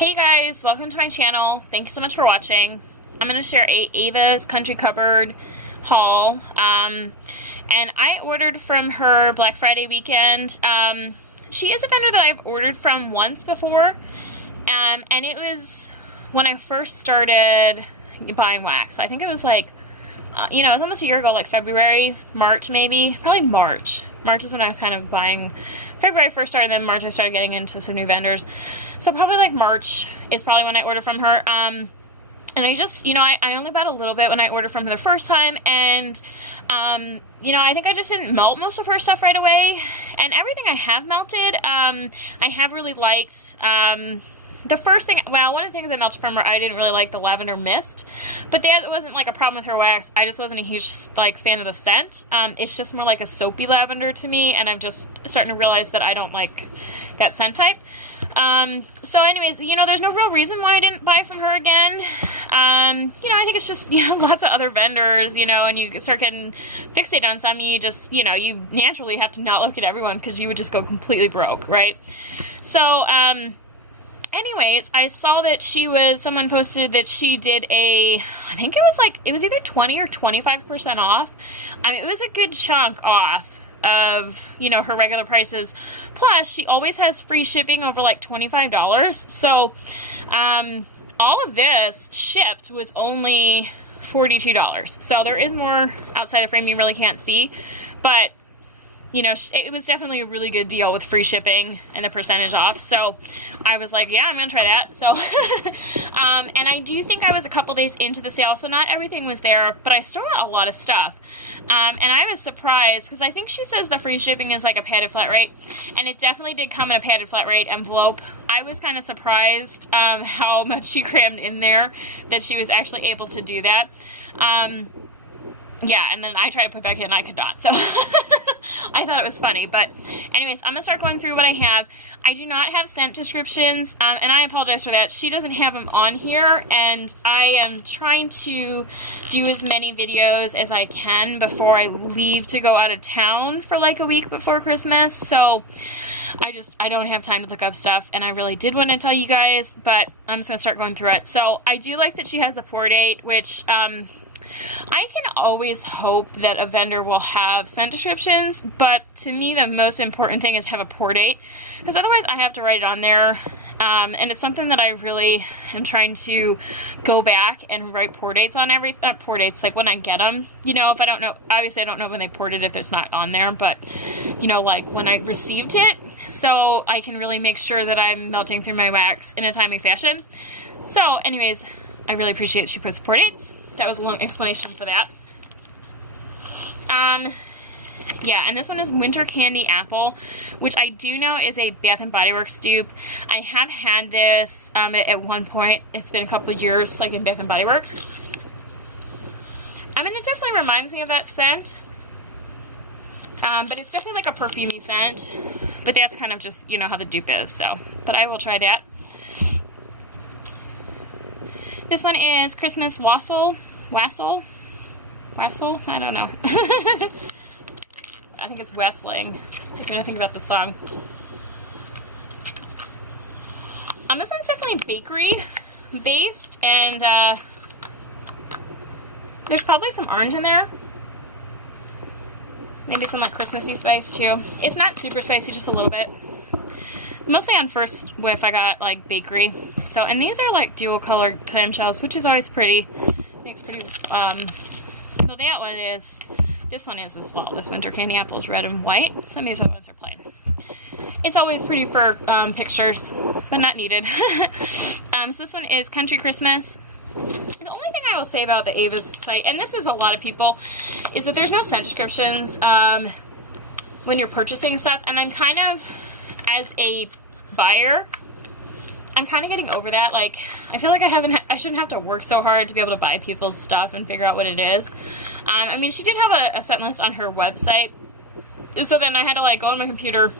Hey guys, welcome to my channel. Thank you so much for watching. I'm going to share a Ava's Country Cupboard haul. And I ordered from her Black Friday weekend. She is a vendor that I've ordered from once before. And it was when I first started buying wax. So I think it was like, it was almost a year ago, like February, March maybe. Probably March. March is when I was kind of buying. February I first started, then March I started getting into some new vendors. So probably like March is probably when I ordered from her. And I just, I only bought a little bit when I ordered from her the first time. And, I think I just didn't melt most of her stuff right away. And everything I have melted, I have really liked. The first thing, one of the things I melted from her, I didn't really like the lavender mist, but that wasn't like a problem with her wax. I just wasn't a huge fan of the scent. It's just more like a soapy lavender to me, and I'm just starting to realize that I don't like that scent type. So anyways, there's no real reason why I didn't buy from her again. I think it's just, lots of other vendors, and you start getting fixated on some, you just, you naturally have to not look at everyone because you would just go completely broke, right? So, anyways, I saw that someone posted that she did I think it was either 20 or 25% off. I mean, it was a good chunk off of, her regular prices. Plus, she always has free shipping over like $25. So, all of this shipped was only $42. So there is more outside the frame you really can't see, but it was definitely a really good deal with free shipping and the percentage off. So I was like, yeah, I'm going to try that. So, and I do think I was a couple days into the sale, so not everything was there, but I still got a lot of stuff. And I was surprised because I think she says the free shipping is like a padded flat rate, and it definitely did come in a padded flat rate envelope. I was kind of surprised how much she crammed in there, that she was actually able to do that. Yeah, and then I tried to put back in and I could not, so I thought it was funny. But anyways, I'm going to start going through what I have. I do not have scent descriptions, and I apologize for that. She doesn't have them on here, and I am trying to do as many videos as I can before I leave to go out of town for like a week before Christmas. So I don't have time to look up stuff, and I really did want to tell you guys, but I'm just going to start going through it. So I do like that she has the pour date, which I can always hope that a vendor will have scent descriptions, but to me the most important thing is have a pour date, because otherwise I have to write it on there, and it's something that I really am trying to go back and write pour dates on pour dates, like when I get them, if I don't know, obviously I don't know when they poured it if it's not on there, but, like when I received it, so I can really make sure that I'm melting through my wax in a timely fashion. So anyways, I really appreciate she puts pour dates. That was a long explanation for that. Yeah, and this one is Winter Candy Apple, which I do know is a Bath & Body Works dupe. I have had this at one point. It's been a couple of years, like in Bath & Body Works. I mean, it definitely reminds me of that scent. But it's definitely like a perfumey scent. But that's kind of just, how the dupe is, so. But I will try that. This one is Christmas Wassail? I don't know. I think it's Westling, if you're gonna think about the song. This one's definitely bakery based, and there's probably some orange in there. Maybe some like Christmassy spice too. It's not super spicy, just a little bit. Mostly on first whiff I got like bakery. So, and these are like dual colored clamshells, which is always pretty. Makes pretty, so that one is, this one is as well. This Winter Candy Apple is red and white. Some of these other ones are plain. It's always pretty for pictures, but not needed. So this one is Country Christmas. The only thing I will say about the Ava's site, and this is a lot of people, is that there's no scent descriptions when you're purchasing stuff, and I'm kind of, as a buyer, I'm kind of getting over that. Like, I feel like I shouldn't have to work so hard to be able to buy people's stuff and figure out what it is. I mean, she did have a scent list on her website, so then I had to like go on my computer,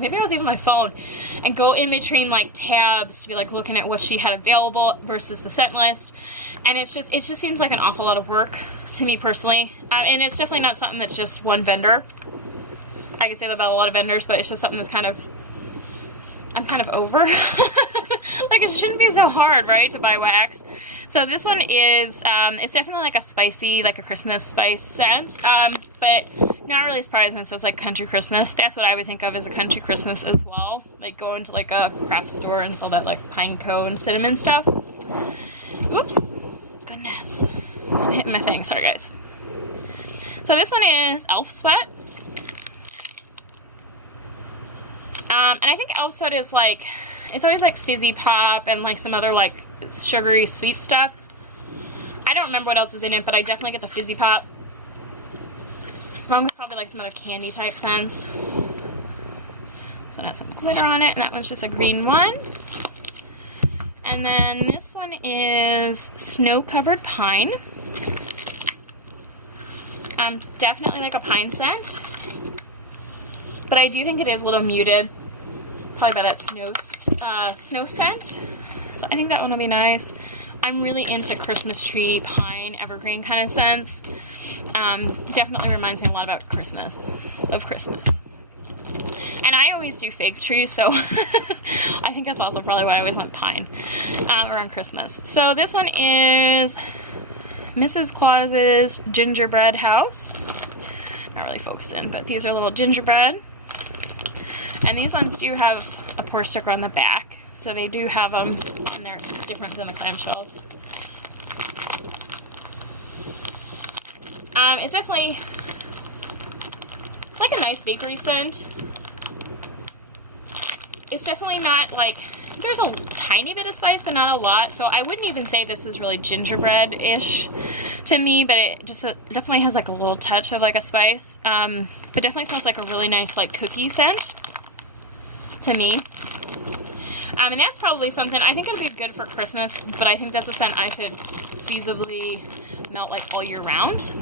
maybe I was even my phone, and go in between like tabs to be like looking at what she had available versus the scent list, and it just seems like an awful lot of work to me personally, and it's definitely not something that's just one vendor. I can say that about a lot of vendors, but it's just something that's kind of I'm kind of over. Like, Like, it shouldn't be so hard, right, to buy wax. So this one is, it's definitely like a spicy, like a Christmas spice scent, but not really surprised when it says like country Christmas. That's what I would think of as a country Christmas as well. Like go into like a craft store and sell that like pine cone cinnamon stuff. Oops, goodness, hitting my thing, sorry guys. So this one is Elf Sweat. And I think Elf Sweat is like, it's always like fizzy pop and like some other like sugary sweet stuff. I don't remember what else is in it, but I definitely get the fizzy pop. Along with probably like some other candy type scents. So it has some glitter on it, and that one's just a green one. And then this one is Snow Covered Pine. Definitely like a pine scent. But I do think it is a little muted. Probably by that snow scent. So I think that one will be nice. I'm really into Christmas tree, pine, evergreen kind of scents. Definitely reminds me a lot about Christmas. And I always do fake trees, so I think that's also probably why I always want pine around Christmas. So this one is Mrs. Claus's Gingerbread House. Not really focusing, but these are little gingerbread. And these ones do have a pour sticker on the back. So they do have them on there. It's just different than the clamshells. It's definitely like a nice bakery scent. It's definitely not like, there's a tiny bit of spice, but not a lot. So I wouldn't even say this is really gingerbread-ish to me, but it just definitely has like a little touch of like a spice. But definitely smells like a really nice like cookie scent to me. And that's probably something, I think it'll be good for Christmas, but I think that's a scent I could feasibly melt like all year round.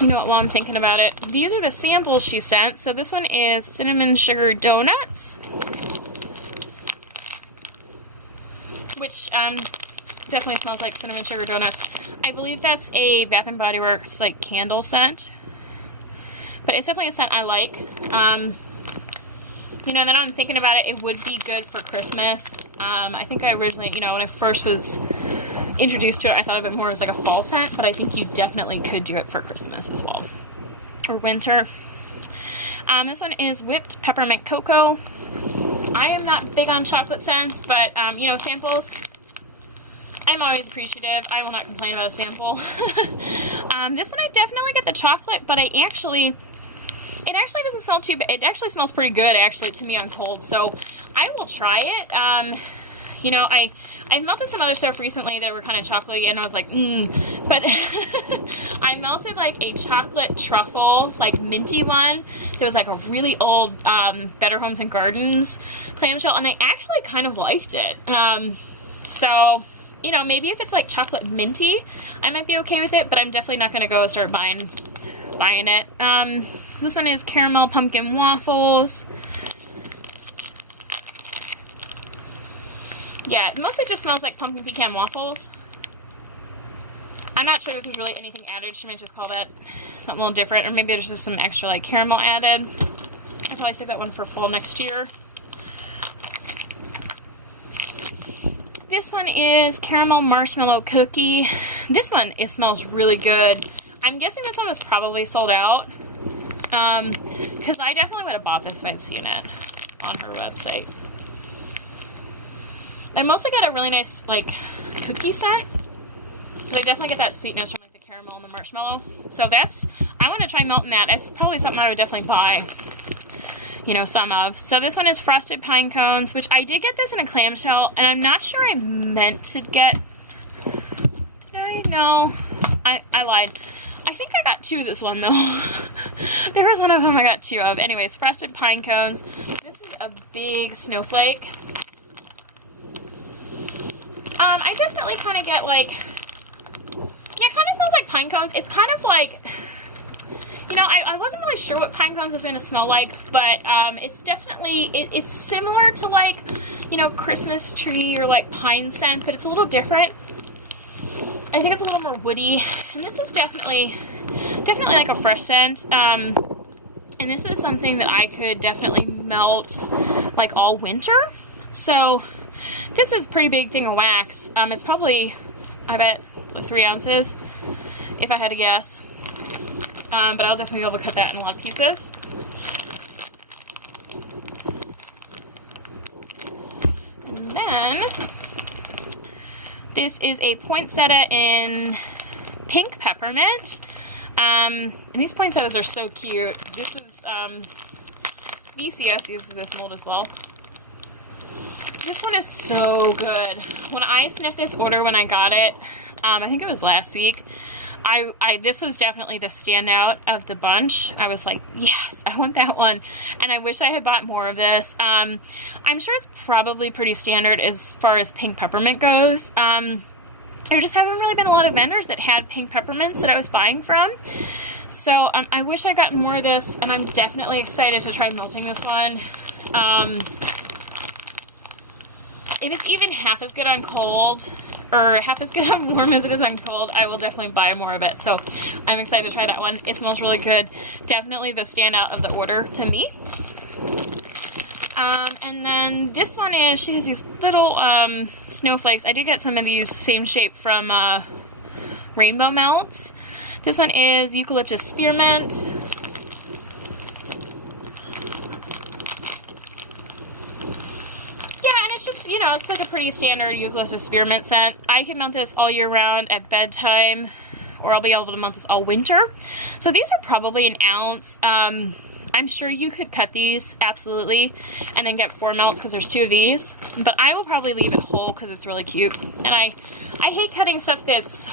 You know what, while I'm thinking about it, these are the samples she sent. So this one is Cinnamon Sugar Donuts, which definitely smells like cinnamon sugar donuts. I believe that's a Bath & Body Works like candle scent, but it's definitely a scent I like. You know, then I'm thinking about it, it would be good for Christmas. I think I originally, you know, when I first was introduced to it, I thought of it more as like a fall scent, but I think you definitely could do it for Christmas as well. Or winter. This one is Whipped Peppermint Cocoa. I am not big on chocolate scents, but, you know, samples, I'm always appreciative. I will not complain about a sample. This one I definitely get the chocolate, but it actually doesn't smell too bad. It actually smells pretty good, actually, to me on cold. So I will try it. You know, I've melted some other stuff recently that were kind of chocolatey, and I was like, But I melted like a chocolate truffle, like minty one. It was like a really old Better Homes and Gardens clamshell, and I actually kind of liked it. So, you know, maybe if it's like chocolate minty, I might be okay with it, but I'm definitely not going to go start buying it. This one is Caramel Pumpkin Waffles. Yeah, it mostly just smells like pumpkin pecan waffles. I'm not sure if there's really anything added. She might just call that something a little different, or maybe there's just some extra like caramel added. I'll probably save that one for fall next year. This one is Caramel Marshmallow Cookie. This one, it smells really good. I'm guessing this one was probably sold out. Because I definitely would have bought this if I'd seen it on her website. I mostly get a really nice, like, cookie scent. But I definitely get that sweetness from, like, the caramel and the marshmallow. So that's, I want to try melting that. It's probably something I would definitely buy, you know, some of. So this one is Frosted Pine Cones, which I did get this in a clamshell, and I'm not sure I meant to get, did I? No, I lied. I think I got two of this one, though. There was one of them I got two of. Anyways, Frosted Pine Cones. This is a big snowflake. I definitely kind of get, like, yeah, it kind of smells like pine cones. It's kind of like, you know, I wasn't really sure what pine cones was going to smell like, but it's definitely, it's similar to, like, you know, Christmas tree or, like, pine scent, but it's a little different. I think it's a little more woody, and this is definitely like a fresh scent, and this is something that I could definitely melt, like, all winter. So this is a pretty big thing of wax. It's probably, I bet, 3 ounces, if I had to guess. But I'll definitely be able to cut that in a lot of pieces. And then, this is a poinsettia in pink peppermint. And these poinsettias are so cute. This is, VCS uses this mold as well. This one is so good. When I sniffed this order when I got it, I think it was last week, this was definitely the standout of the bunch. I was like, yes, I want that one. And I wish I had bought more of this. I'm sure it's probably pretty standard as far as pink peppermint goes. There just haven't really been a lot of vendors that had pink peppermints that I was buying from. So I wish I got more of this, and I'm definitely excited to try melting this one. If it's even half as good on cold, or half as good on warm as it is on cold, I will definitely buy more of it. So I'm excited to try that one. It smells really good. Definitely the standout of the order to me. And then this one is, she has these little snowflakes. I did get some of these same shape from Rainbow Melts. This one is Eucalyptus Spearmint. Yeah, and it's just, you know, it's like a pretty standard Eucalyptus Spearmint scent. I can melt this all year round at bedtime, or I'll be able to melt this all winter. So these are probably an ounce. I'm sure you could cut these, absolutely, and then get 4 melts because there's 2 of these. But I will probably leave it whole because it's really cute. And I hate cutting stuff that's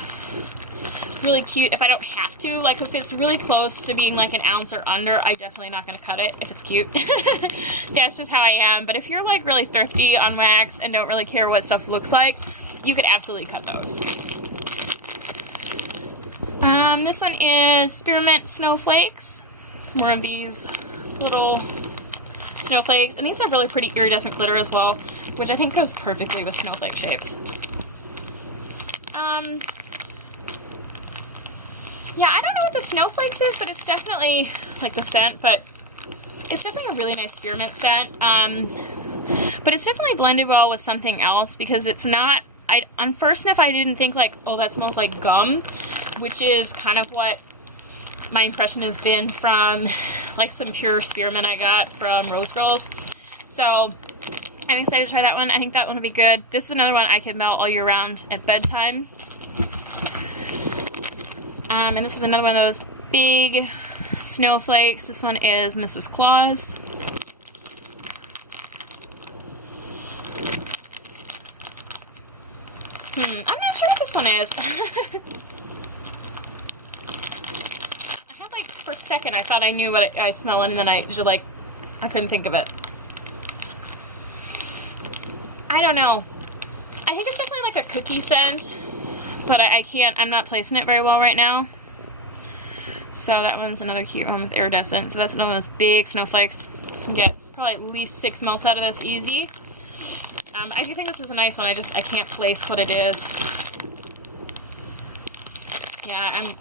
really cute if I don't have to. Like, if it's really close to being like an ounce or under, I definitely not going to cut it if it's cute. That's just how I am. But if you're like really thrifty on wax and don't really care what stuff looks like, you could absolutely cut those. This one is Spearmint Snowflakes. It's more of these little snowflakes. And these are really pretty iridescent glitter as well, which I think goes perfectly with snowflake shapes. Yeah, I don't know what the snowflakes is, but it's definitely like the scent, but it's definitely a really nice spearmint scent. But it's definitely blended well with something else because it's not, on first sniff I didn't think like, oh, that smells like gum, which is kind of what my impression has been from like some pure spearmint I got from Rose Girls. So I'm excited to try that one. I think that one will be good. This is another one I could melt all year round at bedtime. And this is another one of those big snowflakes. This one is Mrs. Claus. I'm not sure what this one is. I had like, for a second, I thought I knew what I smell, and then I just like, I couldn't think of it. I don't know. I think it's definitely like a cookie scent, but I'm not placing it very well right now. So that one's another cute one with iridescent. So that's another one of those big snowflakes. You can get probably at least 6 melts out of this easy. I do think this is a nice one. I can't place what it is. Yeah,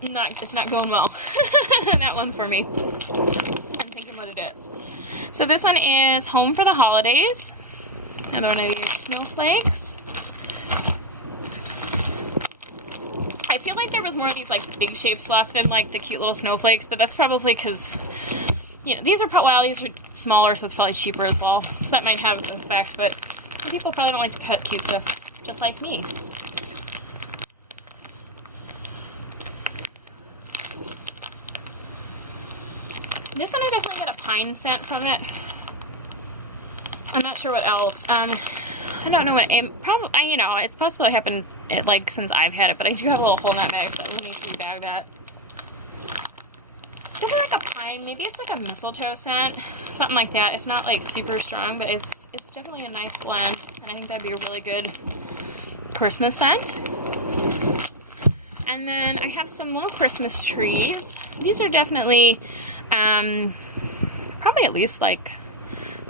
it's not going well. That one for me. I'm thinking what it is. So this one is Home for the Holidays. Another one of these snowflakes. I feel like there was more of these like big shapes left than like the cute little snowflakes, but that's probably because, you know, these are smaller, so it's probably cheaper as well. So that might have an effect, but people probably don't like to cut cute stuff, just like me. This one I definitely get a pine scent from it. I'm not sure what else. I don't know what probably, you know, it's possible it happened like since I've had it, but I do have a little hole in that bag, so we need to rebag that. Definitely like a pine, maybe it's like a mistletoe scent, something like that. It's not like super strong, but it's definitely a nice blend, and I think that'd be a really good Christmas scent. And then I have some little Christmas trees. These are definitely probably at least like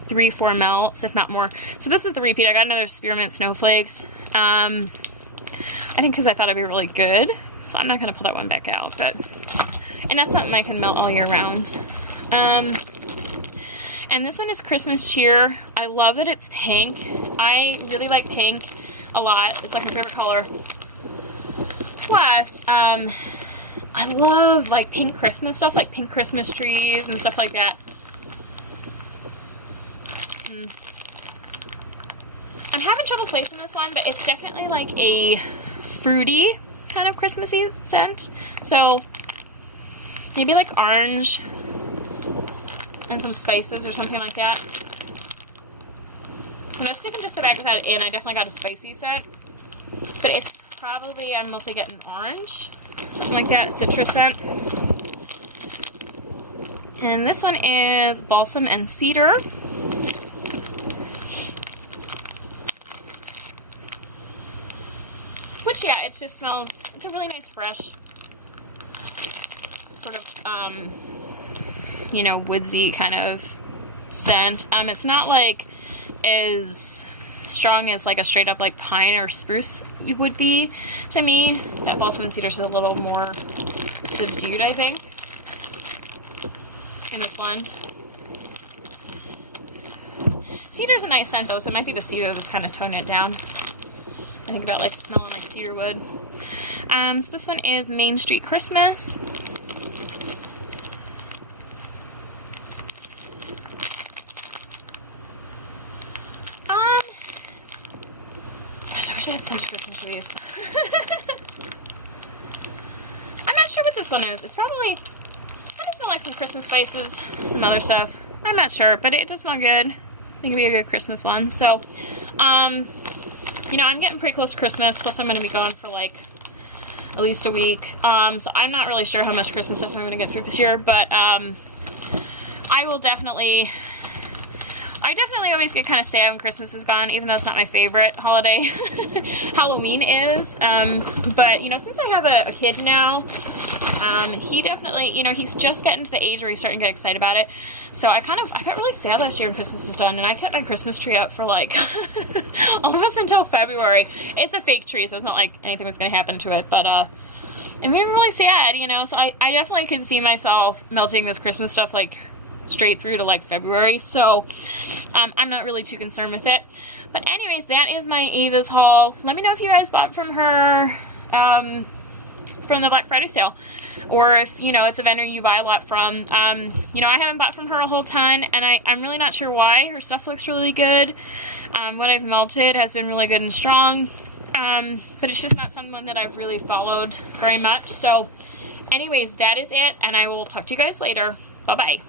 3-4 melts, if not more. So this is the repeat. I got another Spearmint Snowflakes. I think because I thought it'd be really good, so I'm not going to pull that one back out. And that's something I can melt all year round. And And this one is Christmas Cheer. I love that it's pink. I really like pink a lot. It's like my favorite color. Plus, I love like pink Christmas stuff, like pink Christmas trees and stuff like that. I'm having trouble placing this one, but it's definitely like a fruity kind of Christmassy scent. So maybe like orange and some spices or something like that. When I was sniffing just the back of that in, I definitely got a spicy scent. But it's probably, I'm mostly getting orange, something like that, citrus scent. And this one is balsam and cedar. Which, yeah, it just smells, it's a really nice, fresh, sort of, you know, woodsy kind of scent. It's not, like, as strong as, like, a straight-up, like, pine or spruce would be to me. That balsam and cedar is a little more subdued, I think, in this blend. Cedar's a nice scent, though, so it might be the cedar that's kind of toning it down. I think about like smelling like cedar wood. So this one is Main Street Christmas. Gosh, I wish I had such Christmas trees. I'm not sure what this one is. It's probably, kind of smell like some Christmas spices, some other stuff. I'm not sure, but it does smell good. I think it'd be a good Christmas one. So, you know, I'm getting pretty close to Christmas, plus I'm going to be gone for, like, at least a week. So I'm not really sure how much Christmas stuff I'm going to get through this year, but I definitely always get kind of sad when Christmas is gone, even though it's not my favorite holiday. Halloween is. But, you know, since I have a kid now, he definitely, you know, he's just getting to the age where he's starting to get excited about it. So I got really sad last year when Christmas was done, and I kept my Christmas tree up for, like, almost until February. It's a fake tree, so it's not like anything was going to happen to it, but, and we were really sad, you know, so I definitely could see myself melting this Christmas stuff, like, straight through to, like, February, so, I'm not really too concerned with it. But anyways, that is my Ava's haul. Let me know if you guys bought from her, from the Black Friday sale, or if, you know, it's a vendor you buy a lot from. You know, I haven't bought from her a whole ton, and I'm really not sure why. Her stuff looks really good. What I've melted has been really good and strong, but it's just not someone that I've really followed very much. So anyways, that is it, and I will talk to you guys later. Bye-bye.